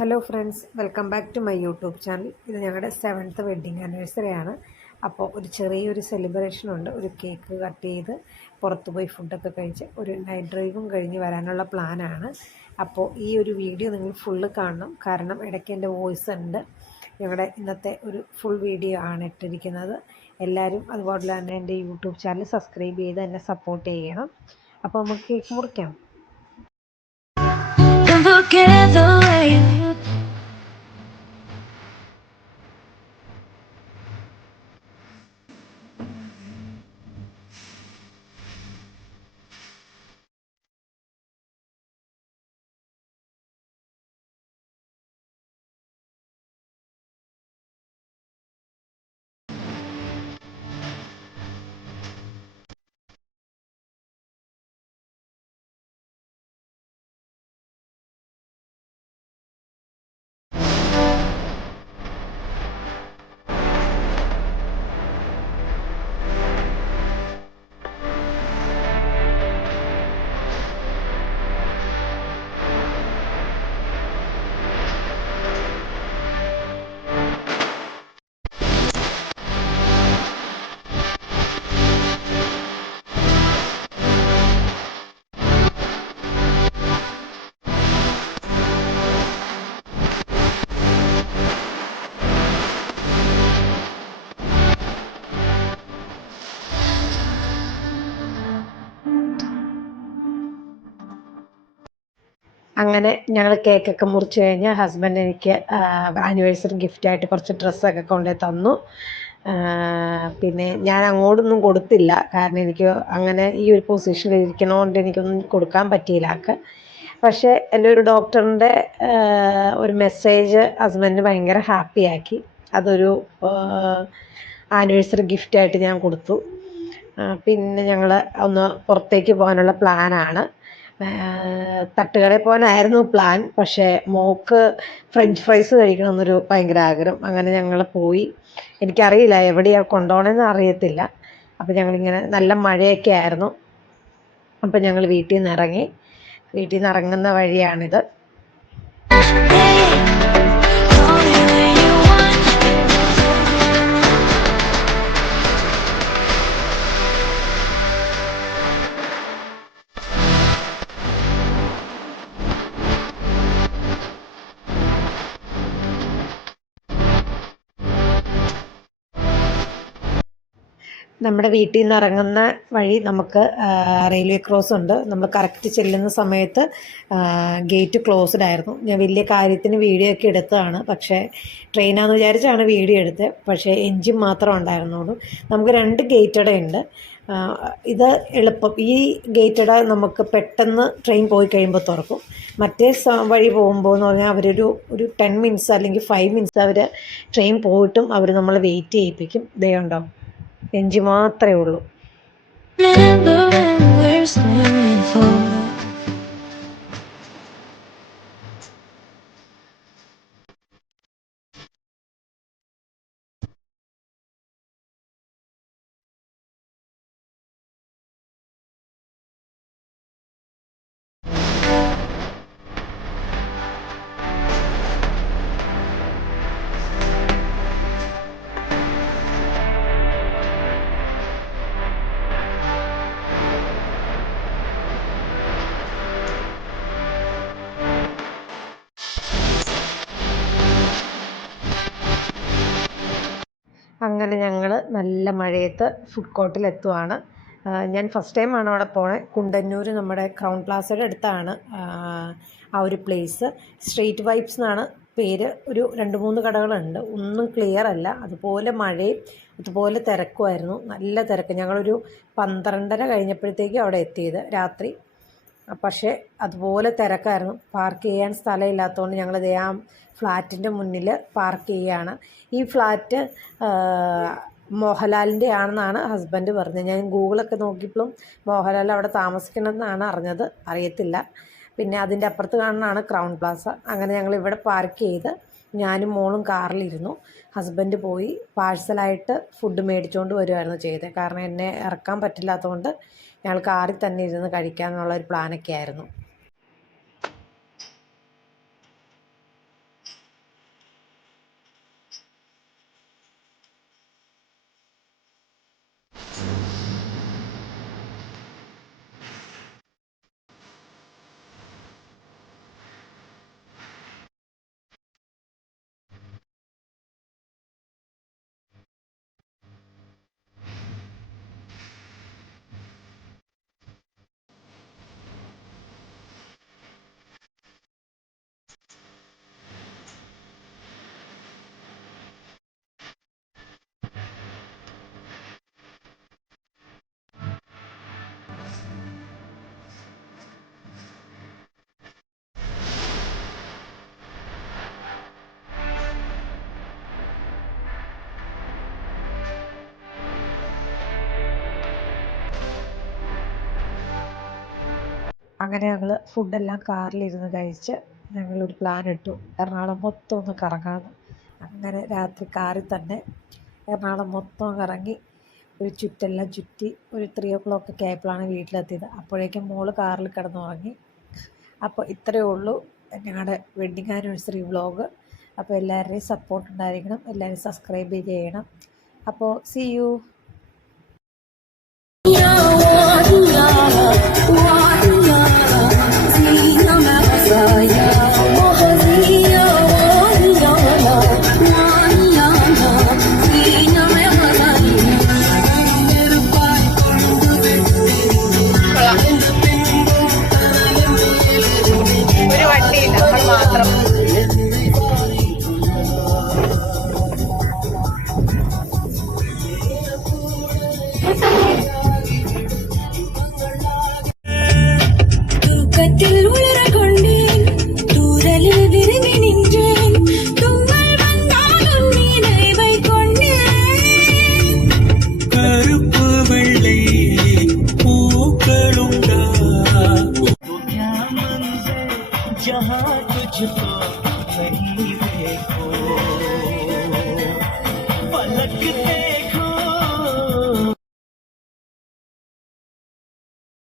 Hello friends, welcome back to my YouTube channel. ഇത് ഞങ്ങളുടെ 7th wedding anniversary ആണ്. അപ്പോൾ ഒരു ചെറിയൊരു സെലിബ്രേഷൻ ഉണ്ട്. ഒരു കേക്ക് കട്ട് ചെയ്ത് പുറത്ത് പോയി ഫുഡൊക്കെ കഴിച്ച് ഒരു നൈറ്റ് ഡ്രൈവും കഴിഞ്ഞ് വരാനുള്ള പ്ലാനാണ്. അപ്പോൾ ഈ ഒരു വീഡിയോ നിങ്ങൾ ഫുള്ള് കാണണം, കാരണം ഇടയ്ക്ക് എൻ്റെ വോയിസ് ഉണ്ട്. ഞങ്ങളുടെ ഇന്നത്തെ ഒരു ഫുൾ വീഡിയോ ആണ് ഇട്ടിരിക്കുന്നത്. എല്ലാവരും അതുപോലെ തന്നെ എൻ്റെ യൂട്യൂബ് ചാനൽ സബ്സ്ക്രൈബ് ചെയ്ത് എന്നെ സപ്പോർട്ട് ചെയ്യണം. അപ്പോൾ നമുക്ക് കേക്ക് മുറിക്കാം. അങ്ങനെ ഞങ്ങൾ കേക്കൊക്കെ മുറിച്ച് കഴിഞ്ഞ് ഹസ്ബൻഡ് എനിക്ക് ആനിവേഴ്സറി ഗിഫ്റ്റായിട്ട് കുറച്ച് ഡ്രസ്സൊക്കെ കൊണ്ടുപോയി തന്നു. പിന്നെ ഞാൻ അങ്ങോട്ടൊന്നും കൊടുത്തില്ല, കാരണം എനിക്ക് അങ്ങനെ ഈ ഒരു പൊസിഷനിൽ ഇരിക്കണോണ്ട് എനിക്കൊന്നും കൊടുക്കാൻ പറ്റിയില്ല. പക്ഷേ എൻ്റെ ഒരു ഡോക്ടറിൻ്റെ ഒരു മെസ്സേജ് ഹസ്ബൻഡ് ഭയങ്കര ഹാപ്പിയാക്കി. അതൊരു ആനിവേഴ്സറി ഗിഫ്റ്റായിട്ട് ഞാൻ കൊടുത്തു. പിന്നെ ഞങ്ങൾ ഒന്ന് പുറത്തേക്ക് പോകാനുള്ള പ്ലാനാണ്. തട്ടുകടയിൽ പോകാനായിരുന്നു പ്ലാൻ, പക്ഷേ മോൾക്ക് ഫ്രഞ്ച് ഫ്രൈസ് കഴിക്കണമെന്നൊരു ഭയങ്കര ആഗ്രഹം. അങ്ങനെ ഞങ്ങൾ പോയി. എനിക്കറിയില്ല എവിടെയാണ് കൊണ്ടുപോകണമെന്ന് അറിയത്തില്ല. അപ്പോൾ ഞങ്ങളിങ്ങനെ നല്ല മഴയൊക്കെ ആയിരുന്നു. അപ്പോൾ ഞങ്ങൾ വീട്ടിൽ നിന്ന് ഇറങ്ങുന്ന വഴിയാണിത്. നമ്മുടെ വീട്ടിൽ നിന്ന് ഇറങ്ങുന്ന വഴി നമുക്ക് റെയിൽവേ ക്രോസ് ഉണ്ട്. നമ്മൾ കറക്റ്റ് ചെല്ലുന്ന സമയത്ത് ഗേറ്റ് ക്ലോസ്ഡ് ആയിരുന്നു. ഞാൻ വലിയ കാര്യത്തിന് വീഡിയോ ഒക്കെ എടുത്തതാണ്, പക്ഷേ ട്രെയിനാണെന്ന് വിചാരിച്ചാണ് വീഡിയോ എടുത്തത്. പക്ഷേ എൻജിൻ മാത്രമേ ഉണ്ടായിരുന്നുള്ളൂ. നമുക്ക് 2 ഗേറ്റഡ് ഉണ്ട്. ഇത് എളുപ്പം. ഈ ഗേറ്റഡ് നമുക്ക് പെട്ടെന്ന് ട്രെയിൻ പോയി കഴിയുമ്പോൾ തുറക്കും. മറ്റേ വഴി പോകുമ്പോൾ എന്ന് പറഞ്ഞാൽ ഒരു 10 മിനിറ്റ്സ് അല്ലെങ്കിൽ 5 മിനിറ്റ്സ് അവർ ട്രെയിൻ പോയിട്ടും അവർ നമ്മൾ വെയിറ്റ് ചെയ്യിപ്പിക്കും. ദേ ഉണ്ടോ, എൻജിൻ മാത്രമേ ഉള്ളൂ. അങ്ങനെ ഞങ്ങൾ നല്ല മഴയത്ത് ഫുഡ് കോർട്ടിലെത്തുവാണ്. ഞാൻ ഫസ്റ്റ് ടൈമാണ് അവിടെ പോണത്. കുണ്ടന്നൂർ നമ്മുടെ ക്രൗൺ പ്ലാസയുടെ അടുത്താണ് ആ ഒരു പ്ലേസ്. സ്ട്രീറ്റ് വൈബ്സ് എന്നാണ് പേര്. ഒരു 2-3 കടകളുണ്ട്. ഒന്നും ക്ലിയർ അല്ല. അതുപോലെ മഴയും അതുപോലെ തിരക്കുമായിരുന്നു. നല്ല തിരക്ക്. ഞങ്ങളൊരു 12:30 കഴിഞ്ഞപ്പോഴത്തേക്കും അവിടെ എത്തിയത് രാത്രി. പക്ഷേ അതുപോലെ തിരക്കായിരുന്നു. പാർക്ക് ചെയ്യാൻ സ്ഥലമില്ലാത്തതുകൊണ്ട് ഞങ്ങൾ ആ ഫ്ലാറ്റിൻ്റെ മുന്നിൽ പാർക്ക് ചെയ്യുകയാണ്. ഈ ഫ്ലാറ്റ് മോഹൻലാലിൻ്റെ ആണെന്നാണ് ഹസ്ബൻഡ് പറഞ്ഞത്. ഞാൻ ഗൂഗിളൊക്കെ നോക്കിയപ്പോഴും മോഹൻലാൽ അവിടെ താമസിക്കണമെന്നാണ് അറിഞ്ഞത്. അറിയത്തില്ല. പിന്നെ അതിൻ്റെ അപ്പുറത്ത് കാണുന്നതാണ് ക്രൗൺ പ്ലാസ. അങ്ങനെ ഞങ്ങൾ ഇവിടെ പാർക്ക് ചെയ്ത് ഞാനും മോളും കാറിലിരുന്നു. ഹസ്ബൻഡ് പോയി പാഴ്സലായിട്ട് ഫുഡ് മേടിച്ചുകൊണ്ട് വരുമായിരുന്നു ചെയ്തത്. കാരണം എന്നെ ഇറക്കാൻ പറ്റില്ലാത്തതുകൊണ്ട് ഞങ്ങൾ കാറിൽ തന്നെ ഇരുന്ന് കഴിക്കാമെന്നുള്ളൊരു പ്ലാനൊക്കെ ആയിരുന്നു. അങ്ങനെ ഞങ്ങൾ ഫുഡെല്ലാം കാറിലിരുന്ന് കഴിച്ച് ഞങ്ങളൊരു പ്ലാൻ ഇട്ടു എറണാകുളം മൊത്തം ഒന്ന് കറങ്ങാമെന്ന്. അങ്ങനെ രാത്രി കാറിൽ തന്നെ എറണാകുളം മൊത്തം കറങ്ങി ഒരു ചുറ്റെല്ലാം ചുറ്റി ഒരു 3 o'clock ആയപ്പോഴാണ് വീട്ടിലെത്തിയത്. അപ്പോഴേക്കും മോള് കാറിൽ കിടന്നുറങ്ങി. അപ്പോൾ ഇത്രയേ ഉള്ളൂ ഞങ്ങളുടെ വെഡ്ഡിങ് ആനിവേഴ്സറി വ്ളോഗ്. അപ്പോൾ എല്ലാവരുടെയും സപ്പോർട്ട് ഉണ്ടായിരിക്കണം, എല്ലാവരും സബ്സ്ക്രൈബ് ചെയ്യണം. അപ്പോൾ സീ യു. ഒരു വണ്ടിയില്ല, നമ്മൾ മാത്രം. தூக்கத்தில் உளர கொண்டேன், தூரலில் விரும்பி நின்றேன், தும்மல் வந்தாலும் நினைவை கொண்டேன். கருப்பு வெள்ளை பூக்களுண்டா ஜஹா துஜ்கோ नहीं